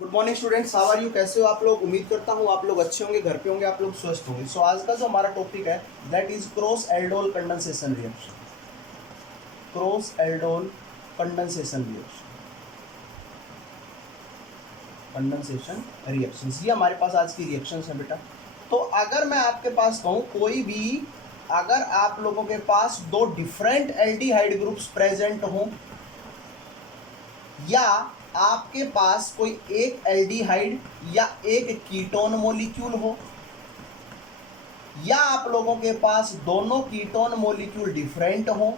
Good morning students, how are you? कैसे हो आप लोग? उम्मीद करता हूँ आप लोग अच्छे होंगे, घर पे होंगे, आप लोग स्वस्थ होंगे। सो आज का जो हमारा टॉपिक है that is cross aldol condensation reaction. Cross aldol condensation reaction, condensation reactions, ये हमारे पास आज की रिएक्शंस है बेटा। तो अगर मैं आपके पास कहूँ कोई भी, अगर आप लोगों के पास दो डिफरेंट एल्डिहाइड ग्रुप्स प्रेजेंट हों, या आपके पास कोई एक एल्डिहाइड या एक कीटोन मॉलिक्यूल हो, या आप लोगों के पास दोनों कीटोन मॉलिक्यूल डिफरेंट हो,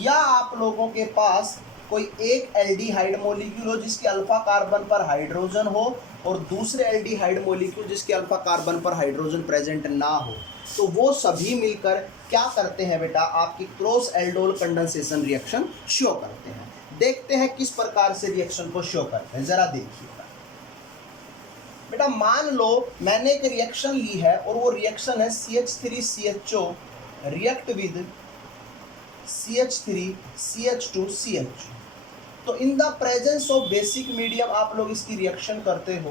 या आप लोगों के पास कोई एक एल्डिहाइड मॉलिक्यूल हो जिसके अल्फा कार्बन पर हाइड्रोजन हो और दूसरे एल्डिहाइड मॉलिक्यूल जिसके अल्फा कार्बन पर हाइड्रोजन प्रेजेंट ना हो, तो वो सभी मिलकर क्या करते हैं बेटा? आपकी cross aldol condensation reaction show करते हैं। देखते हैं किस प्रकार से रिएक्शन को शो करते हैं, जरा देखिएगा बेटा। मान लो मैंने एक रिएक्शन ली है और वो रिएक्शन है CH3CHO रिएक्ट विद CH3CH2CH। तो in the presence of basic medium आप लोग इसकी रिएक्शन करते हो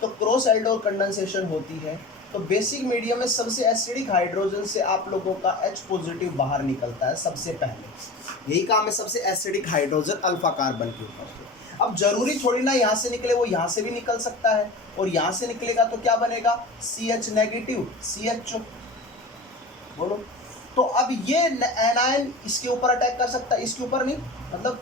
तो क्रॉस एल्डोल कंडेंसेशन होती है। तो बेसिक मीडियम में सबसे एसिडिक हाइड्रोजन से आप लोगों का H पॉजिटिव बाहर निकलता है सबसे पहले। यही काम है, सबसे एसिडिक हाइड्रोजन अल्फा कार्बन के ऊपर से। अब जरूरी थोड़ी ना यहाँ से निकले, वो यहाँ से भी निकल सकता है, और यहाँ से निकलेगा तो क्या बनेगा? CH negative CHO। बोलो, तो अब ये एनायन इसके ऊपर अटैक कर सकता है, इसके ऊपर नहीं, मतलब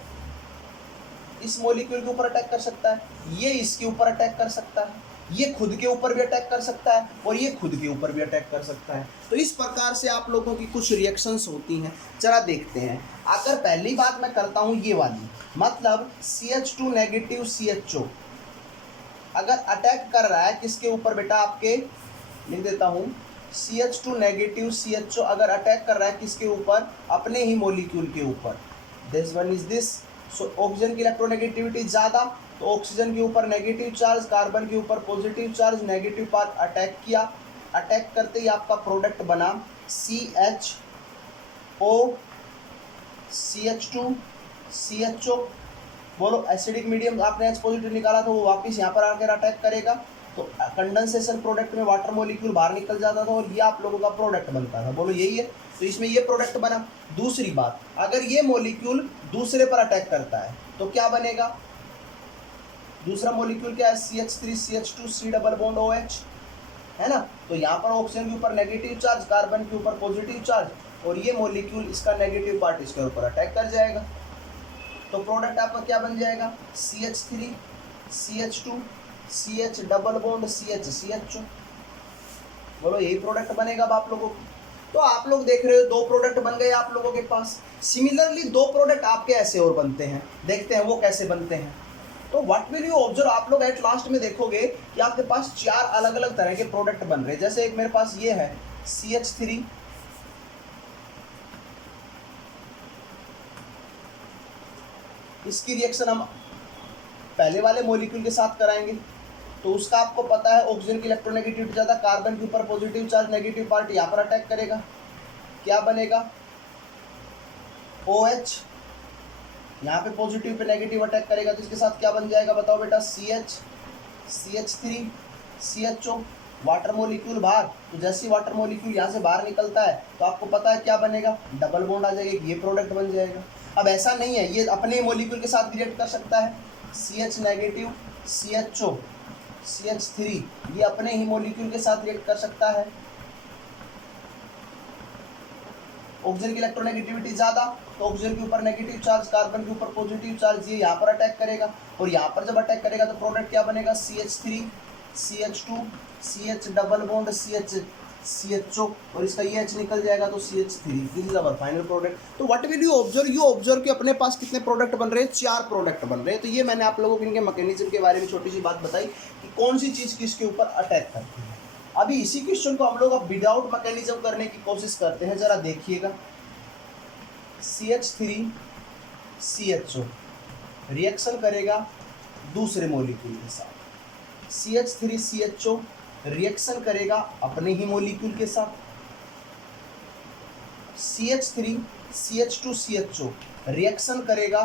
इस मॉलिक्यूल के ऊपर अटैक कर सकता है, ये इसके ऊपर अटैक कर सकता है, ये खुद के ऊपर भी अटैक कर सकता है, और ये खुद के ऊपर भी अटैक कर सकता है। तो इस प्रकार से आप लोगों की कुछ रिएक्शंस होती हैं, जरा देखते हैं। अगर पहली बात मैं करता हूँ ये वाली, मतलब CH2 नेगेटिव CHO अगर अटैक कर रहा है किसके ऊपर बेटा? आपके लिख देता हूँ, CH2 नेगेटिव CHO अगर अटैक कर रहा है किसके ऊपर? अपने ही मॉलिक्यूल के ऊपर। This one is this. So oxygen की इलेक्ट्रोनेगेटिविटी ज़्यादा, तो ऑक्सीजन के ऊपर नेगेटिव चार्ज, कार्बन के ऊपर positive charge, negative part attack किया। अटैक करते ही आपका प्रोडक्ट बना CHO CH2 CHO। बोलो, एसिडिक मीडियम आपने H पॉजिटिव निकाला तो वो वापस यहाँ पर आकर अटैक करेगा, तो कंडेंसेशन प्रोडक्ट में वाटर मॉलिक्यूल बाहर निकल जाता था और ये आप लोगों का प्रोडक्ट बनता था। बोलो, यही है। तो इसमें ये प्रोडक्ट बना। दूसरी बात, अगर ये मॉलिक्यूल दूसरे पर अटैक करता है तो क्या बनेगा? दूसरा मॉलिक्यूल क्या है? CH3CH2 C double bond OH, है ना। तो यहाँ पर ऑक्सीजन के ऊपर नेगेटिव चार्ज, कार्बन के ऊपर पॉजिटिव चार्ज, और ये मॉलिक्यूल इसका नेगेटिव पार्ट इसके ऊपर अटैक कर जाएगा। तो प्रोडक्ट आपका क्या बन जाएगा? CH3 CH2 CH double bond CH CHO। बोलो, यही प्रोडक्ट बनेगा अब आप लोगों को। तो आप लोग देख रहे हो, दो प्रोडक्ट बन गए आप लोगों के पास। सिमिलरली दो प्रोडक्ट आपके ऐसे और बनते हैं, देखते हैं वो कैसे बनते हैं। तो व्हाट विल यू ऑब्जर्व, आप लोग एट लास्ट में देखोगे कि आपके पास चार अलग अलग तरह के प्रोडक्ट बन रहे हैं। जैसे एक मेरे पास ये है CH3, इसकी रिएक्शन हम पहले वाले मॉलिक्यूल के साथ कराएंगे, तो उसका आपको पता है ऑक्सीजन की इलेक्ट्रोनेगेटिविटी ज़्यादा, कार्बन के ऊपर पॉजिटिव चार्ज, नेगेटिव पार्ट यहाँ पर अटैक करेगा। क्या बनेगा? OH यहाँ पे पॉजिटिव पे नेगेटिव अटैक करेगा, तो इसके साथ क्या बन जाएगा बताओ बेटा? CH3 CHO, वाटर मॉलिक्यूल बाहर। तो जैसे ही वाटर मॉलिक्यूल यहाँ से बाहर निकलता है तो आपको पता है क्या बनेगा? डबल बॉन्ड आ जाएगा, ये प्रोडक्ट बन जाएगा। अब ऐसा नहीं है, ये अपने मॉलिक्यूल के साथ रिएक्ट कर सकता है। CH नेगेटिव CHO CH3, ये अपने ही मॉलिक्यूल के साथ रिएक्ट कर सकता है। ऑक्सीजन की इलेक्ट्रोनेगेटिविटी ज़्यादा, तो ऑक्सीजन के ऊपर नेगेटिव चार्ज, कार्बन के ऊपर पॉजिटिव चार्ज, ये यहाँ पर अटैक करेगा, और यहाँ पर जब अटैक करेगा तो प्रोडक्ट क्या बनेगा? CH3 CH2 CH double bond CH CHO, और इसका ये H निकल जाएगा तो CH3। This is our final product. तो what will you observe? You observe कि अपने पास कितने प्रोडक्ट बन रहे हैं? चार प्रोडक्ट बन रहे हैं। तो ये मैंने आप लोगों को इनके मैकेनिज्म के बारे में छोटी सी बात बताई कि कौन सी चीज़ किसके ऊपर अटैक करती है। अभी इसी क्वेश्चन को हम लोग अब विदाउट मैकेनिज्म करने की कोशिश करते हैं, जरा देखिएगा। CH3 CHO रिएक्शन करेगा दूसरे मॉलिक्यूल के साथ, CH3 CHO रिएक्शन करेगा अपने ही मॉलिक्यूल के साथ। CH3 CH2 CHO रिएक्शन करेगा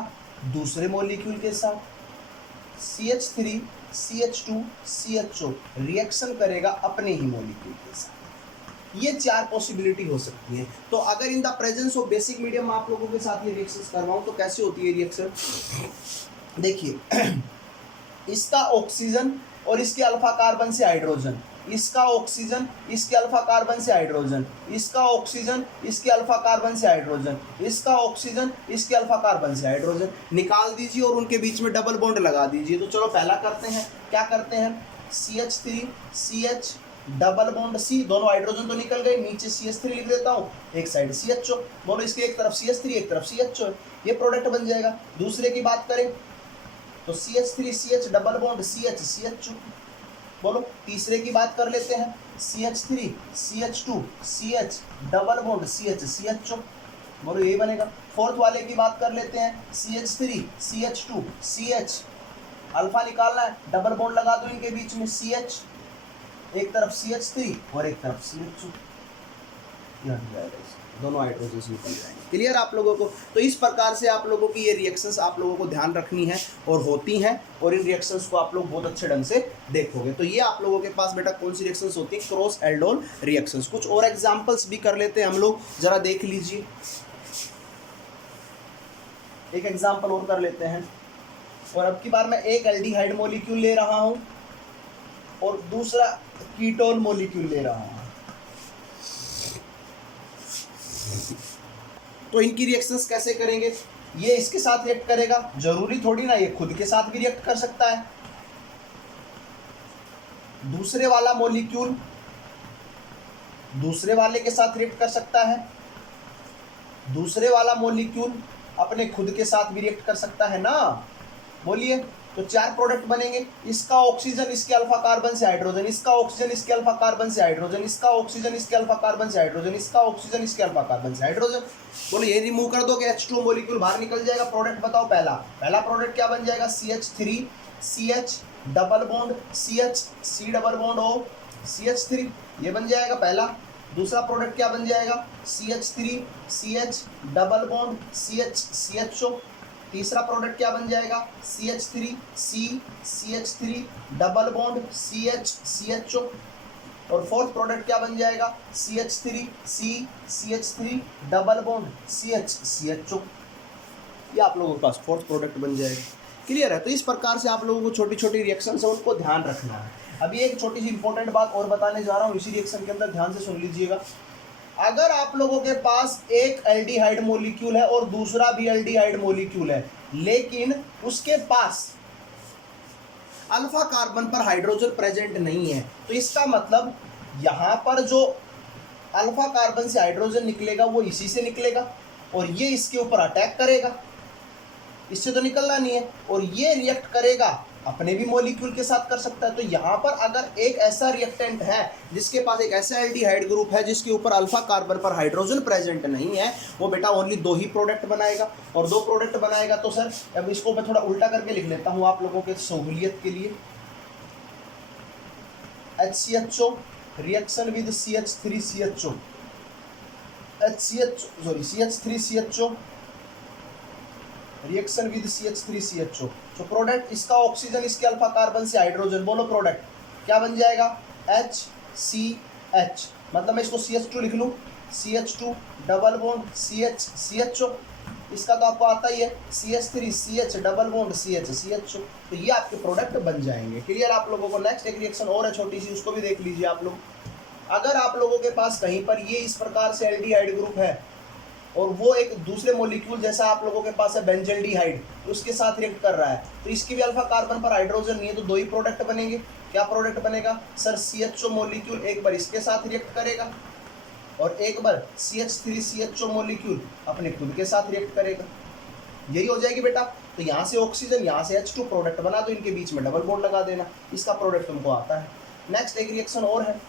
दूसरे मॉलिक्यूल के साथ, CH3 CH2 CHO रिएक्शन करेगा अपने ही मॉलिक्यूल के साथ। ये चार पॉसिबिलिटी हो सकती है। तो अगर in the presence of basic medium आप लोगों के साथ ये रिएक्शंस करवाऊं तो कैसे होती है रिएक्शन? देखिए इसका ऑक्सीजन और इसके अल्फा कार्बन से हाइड्रोजन, इसका ऑक्सीजन इसके अल्फा कार्बन से हाइड्रोजन, इसका ऑक्सीजन इसके अल्फा कार्बन से हाइड्रोजन, इसका ऑक्सीजन इसके अल्फा कार्बन से हाइड्रोजन निकाल दीजिए और उनके बीच में डबल बॉन्ड लगा दीजिए। तो चलो पहला करते हैं, क्या करते हैं? CH3 CH double bond C, दोनों हाइड्रोजन तो निकल गए, नीचे CH3 लिख देता हूँ, एक साइड CHO, बोलो इसके एक तरफ CH3 एक तरफ CHO, ये प्रोडक्ट बन जाएगा। दूसरे की बात करें तो CH3 CH double bond CH CHO, बोलो। तीसरे की बात कर लेते हैं, CH3 CH2 CH double bond CH CHO, बोलो यही बनेगा। फोर्थ वाले की बात कर लेते हैं, CH3 CH2 CH अल्फा निकालना है, डबल बॉन्ड लगा दो इनके बीच में, CH एक तरफ CH3 और एक तरफ CHO, दोनों हाइड्रोजन निकल जाएंगे। क्लियर आप लोगों को? तो इस प्रकार से आप लोगों की ये रिएक्शंस आप लोगों को ध्यान रखनी है और होती हैं, और इन रिएक्शंस को आप लोग बहुत अच्छे ढंग से देखोगे। तो ये आप लोगों के पास बेटा कौन सी रिएक्शंस होती है? Cross aldol reactions. कुछ और एग्जांपल्स भी कर लेते हैं हम लोग, जरा देख लीजिए। एक एग्जांपल और कर लेते हैं, और अब की बार मैं एक एल्डिहाइड मॉलिक्यूल ले रहा हूं और दूसरा कीटोन मॉलिक्यूल ले रहा हूं। तो इनकी रिएक्शंस कैसे करेंगे? ये इसके साथ रिएक्ट करेगा, जरूरी थोड़ी ना ये खुद के साथ भी रिएक्ट कर सकता है। दूसरे वाला मॉलिक्यूल दूसरे वाले के साथ रिएक्ट कर सकता है, दूसरे वाला मॉलिक्यूल अपने खुद के साथ भी रिएक्ट कर सकता है ना, बोलिए। तो चार प्रोडक्ट बनेंगे, इसका ऑक्सीजन इसके अल्फा कार्बन से हाइड्रोजन, इसका ऑक्सीजन इसके अल्फा कार्बन से हाइड्रोजन, इसका ऑक्सीजन इसके अल्फा कार्बन से हाइड्रोजन, इसका ऑक्सीजन इसके अल्फा कार्बन से हाइड्रोजन। बोलो ये रिमूव कर दो कि H2 मॉलिक्यूल बाहर निकल जाएगा। प्रोडक्ट बताओ, पहला प्रोडक्ट क्या बन जाएगा? CH3 CH double bond CH C double bond O CH3, ये बन जाएगा पहला। दूसरा प्रोडक्ट क्या बन जाएगा? CH3 CH double bond CH CHO। तीसरा प्रोडक्ट क्या बन जाएगा? CH3 C CH3 double bond CH CHO। और फोर्थ प्रोडक्ट क्या बन जाएगा? CH3 C CH3 double bond CH CHO। ये आप लोगों के पास फोर्थ प्रोडक्ट बन जाएगा। क्लियर है? तो इस प्रकार से आप लोगों को छोटी छोटी रिएक्शन है उनको ध्यान रखना है। अभी एक छोटी सी इंपॉर्टेंट बात और बताने जा रहा हूँ, इसी रिएक्शन के अंदर ध्यान से सुन लीजिएगा। अगर आप लोगों के पास एक एल्डिहाइड मॉलिक्यूल है और दूसरा भी एल्डिहाइड मॉलिक्यूल है, लेकिन उसके पास अल्फा कार्बन पर हाइड्रोजन प्रेजेंट नहीं है, तो इसका मतलब यहां पर जो अल्फा कार्बन से हाइड्रोजन निकलेगा वो इसी से निकलेगा और ये इसके ऊपर अटैक करेगा, इससे तो निकलना नहीं है, और ये रिएक्ट करेगा अपने भी मॉलिक्यूल के साथ कर सकता है। तो यहाँ पर अगर एक ऐसा रिएक्टेंट है जिसके पास एक ऐसा एल्डिहाइड ग्रुप है जिसके ऊपर अल्फा कार्बन पर हाइड्रोजन प्रेजेंट नहीं है, वो बेटा ओनली दो ही प्रोडक्ट बनाएगा, और दो प्रोडक्ट बनाएगा तो सर अब इसको मैं थोड़ा उल्टा करके लिख लेता हूँ आप लोगों के सहूलियत के लिए। HCHO reaction with CH3CHO, CH3CHO reaction with CH3CHO। तो प्रोडक्ट इसका ऑक्सीजन इसके अल्फा कार्बन से हाइड्रोजन, बोलो प्रोडक्ट क्या बन जाएगा? HCH, मतलब मैं इसको CH2 लिख लूँ, CH2 double bond CH CHO। इसका तो आपको आता ही है, CH3 CH double bond CH CHO। तो ये आपके प्रोडक्ट बन जाएंगे। क्लियर आप लोगों को? नेक्स्ट एक रिएक्शन और है छोटी सी, उसको भी देख लीजिए आप लोग। अगर आप लोगों के पास कहीं पर ये इस प्रकार से एल्डिहाइड ग्रुप है और वो एक दूसरे मॉलिक्यूल जैसा आप लोगों के पास है बेंजल्डिहाइड, तो उसके साथ रिएक्ट कर रहा है, तो इसकी भी अल्फा कार्बन पर हाइड्रोजन नहीं है, तो दो ही प्रोडक्ट बनेंगे। क्या प्रोडक्ट बनेगा? सर CHO मॉलिक्यूल एक बार इसके साथ रिएक्ट करेगा और एक बार CH3CHO मॉलिक्यूल अपने खुद के साथ रिएक्ट करेगा, यही हो जाएगी बेटा। तो यहाँ से ऑक्सीजन, यहाँ से H2 प्रोडक्ट बना दो, इनके बीच में डबल बॉन्ड लगा देना, इसका प्रोडक्ट तुमको आता है। नेक्स्ट एक रिएक्शन और है,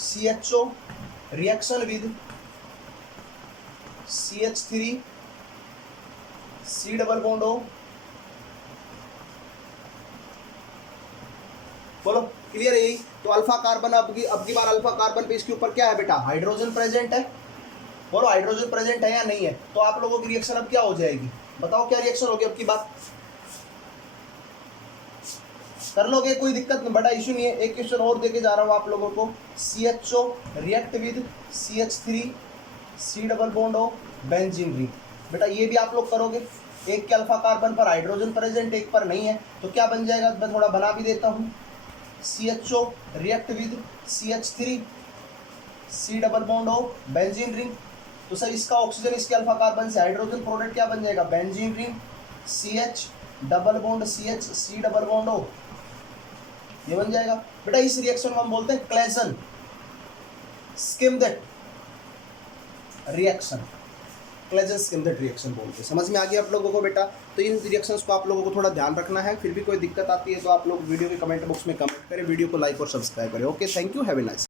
CHO reaction with CH3 C double bond O, बोलो क्लियर है यही। तो अल्फा कार्बन अब की बार अल्फा कार्बन पे इसके ऊपर क्या है बेटा, हाइड्रोजन प्रेजेंट है। बोलो हाइड्रोजन प्रेजेंट है या नहीं है। तो आप लोगों की रिएक्शन अब क्या हो जाएगी, बताओ क्या रिएक्शन होगी अब की बार, कर लोगे, कोई दिक्कत नहीं, बड़ा इशू नहीं है। एक क्वेश्चन और देके जा रहा हूँ आप लोगों को, CHO react with CH3 C double bond O benzene ring. बेटा ये भी आप लोग करोगे, एक के अल्फा कार्बन पर हाइड्रोजन प्रेजेंट, एक पर नहीं है, तो क्या बन जाएगा, मैं थोड़ा बना भी देता हूँ। CHO react with CH3 C double bond O benzene ring. तो सर इसका ऑक्सीजन इसके अल्फा कार्बन से हाइड्रोजन प्रोडक्ट क्या बन जाएगा, benzene ring CH double bond CH C double bond O, ये बन जाएगा। बेटा इस रिएक्शन को हम बोलते हैं क्लेजन स्किमडेट रिएक्शन, क्लेजन स्किमडेट रिएक्शन बोलते हैं। समझ में आ गया आप लोगों को बेटा। तो इन रिएक्शंस को आप लोगों को थोड़ा ध्यान रखना है, फिर भी कोई दिक्कत आती है तो आप लोग वीडियो के कमेंट बॉक्स में कमेंट करें, वीडियो को लाइक और सब्सक्राइब करें। Okay, thank you, have a nice.